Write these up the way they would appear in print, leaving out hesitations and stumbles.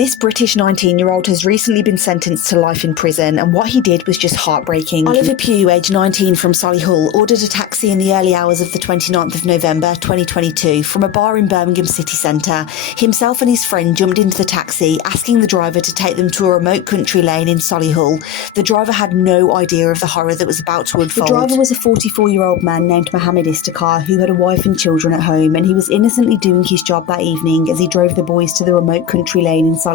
This British 19-year-old has recently been sentenced to life in prison, and what he did was just heartbreaking. Oliver Pugh, aged 19, from Solihull, ordered a taxi in the early hours of the 29th of November 2022 from a bar in Birmingham city centre. Himself and his friend jumped into the taxi, asking the driver to take them to a remote country lane in Solihull. The driver had no idea of the horror that was about to unfold. The driver was a 44-year-old man named Mohammed Istakar, who had a wife and children at home, and he was innocently doing his job that evening as he drove the boys to the remote country lane in Solihull.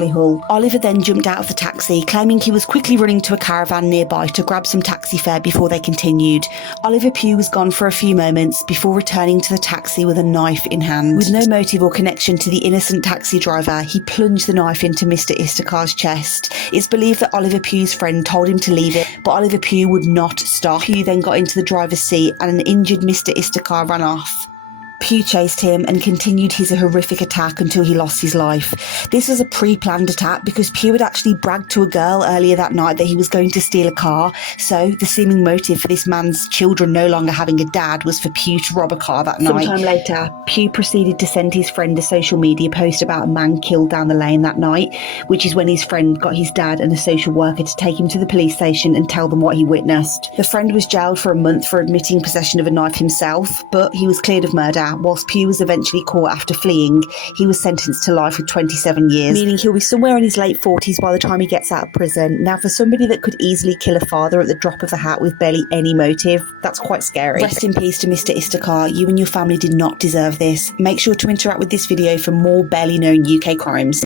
Oliver then jumped out of the taxi, claiming he was quickly running to a caravan nearby to grab some taxi fare before they continued. Oliver Pugh was gone for a few moments before returning to the taxi with a knife in hand. With no motive or connection to the innocent taxi driver, he plunged the knife into Mr. Istakar's chest. It's believed that Oliver Pugh's friend told him to leave it, but Oliver Pugh would not stop. Pugh then got into the driver's seat and an injured Mr. Istakar ran off. Pugh chased him and continued his horrific attack until he lost his life. This was a pre-planned attack because Pugh had actually bragged to a girl earlier that night that he was going to steal a car, so the seeming motive for this man's children no longer having a dad was for Pugh to rob a car that night. Sometime later, Pugh proceeded to send his friend a social media post about a man killed down the lane that night, which is when his friend got his dad and a social worker to take him to the police station and tell them what he witnessed. The friend was jailed for a month for admitting possession of a knife himself, but he was cleared of murder. Whilst Pugh was eventually caught after fleeing, he was sentenced to life with 27 years, meaning he'll be somewhere in his late 40s by the time he gets out of prison. Now, for somebody that could easily kill a father at the drop of a hat with barely any motive, that's quite scary. Rest in peace to Mr. Istakar. You and your family did not deserve this. Make sure to interact with this video for more barely known UK crimes.